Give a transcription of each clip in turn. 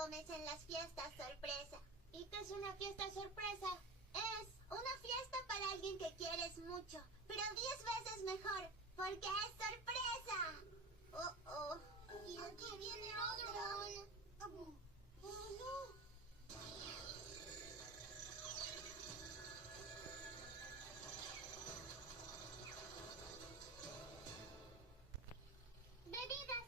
comes en las fiestas sorpresa. ¿Y qué es una fiesta sorpresa? Es una fiesta para alguien que quieres mucho, pero 10 veces mejor, porque es sorpresa. Oh. Y aquí viene otro. Oh, no. Bebidas.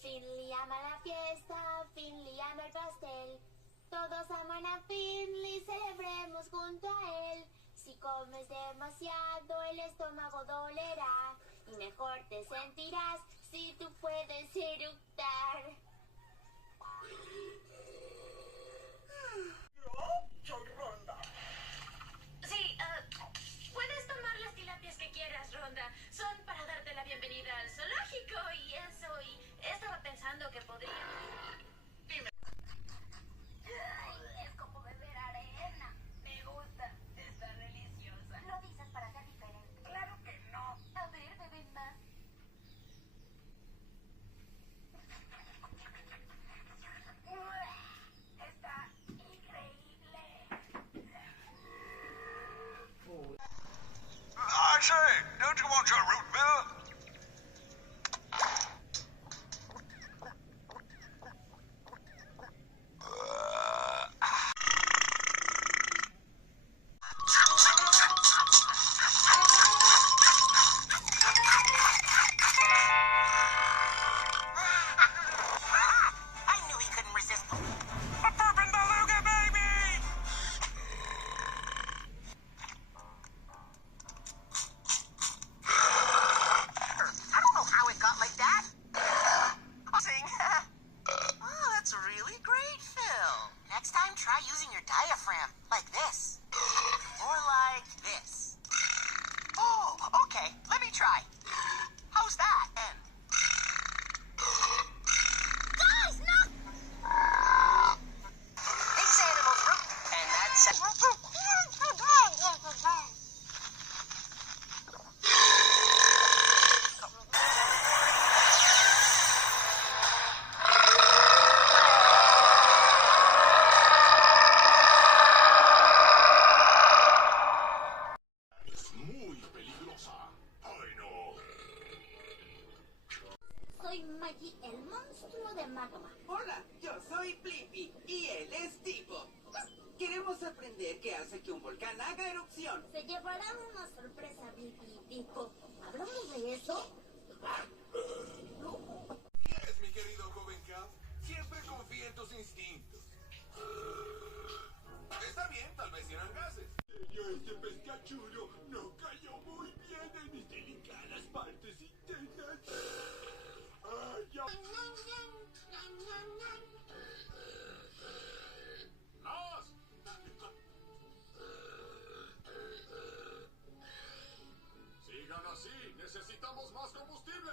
Finley ama la fiesta, Finley ama el pastel. Todos aman a Finley, celebremos junto a él. Si comes demasiado, el estómago dolerá. Y mejor te sentirás si tú puedes eructar. Soy Ronda. Sí, puedes tomar las tilapias que quieras, Ronda. Son para darte la bienvenida al zoológico y eso. Y estaba pensando que podría... Dime. Ay, es como beber arena. Me gusta. Está deliciosa. Lo dices para ser diferente. Claro que no. A ver, beben más. Está increíble. I say, don't you want your root beer? I knew he couldn't resist. A bourbon beluga, baby! I don't know how it got like that. Sing. Oh, that's really great, Phil. Next time, try using your diaphragm, like this. Or like this. Oh, okay. Let me try. How's that? And guys, no! These animals root, and that's... Es muy peligrosa. Ay, no. Soy Maggie, el monstruo de magma. Hola, yo soy Blippi y él es Tipo. Queremos aprender qué hace que un volcán haga erupción. Se llevarán una sorpresa, Blippi y Pico. ¿Hablamos de eso? ¿Quieres, mi querido joven Cal? Siempre confía en tus instintos. Está bien, tal vez eran gases. Este pescachuro no cayó muy bien en mis delicadas partes internas. Ay, ya. ¡Nos! Sigan así, necesitamos más combustible.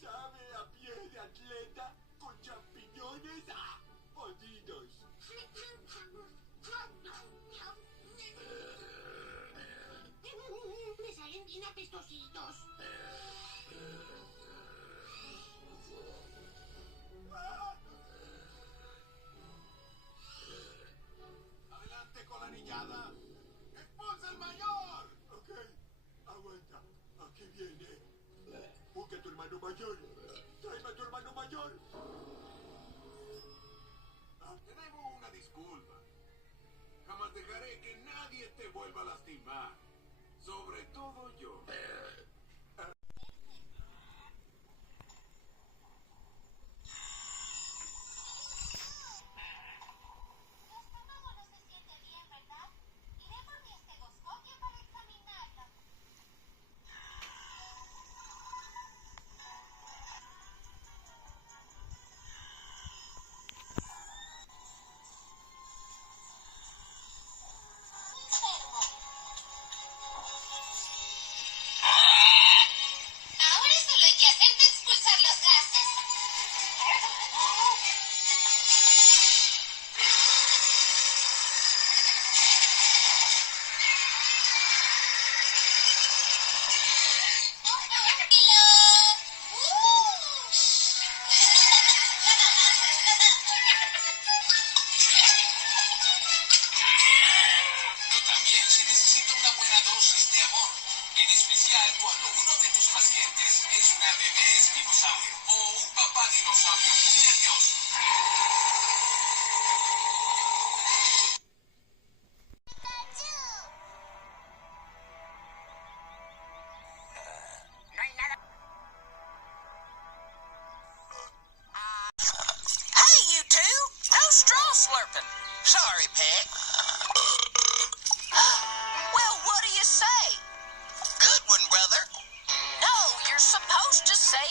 ¿Sabe a pie de atleta con champiñones podridos? Me salen bien apestositos. Adelante con la niñada. ¡Expulsa el mayor! Ok, aguanta. Aquí viene. Busca a tu hermano mayor. Tráeme a tu hermano mayor. Te debo una disculpa. Jamás dejaré que nadie te vuelva a lastimar. Sobre todo yo. slurping. Sorry, Peg. Well, what do you say? Good one, brother. No, you're supposed to say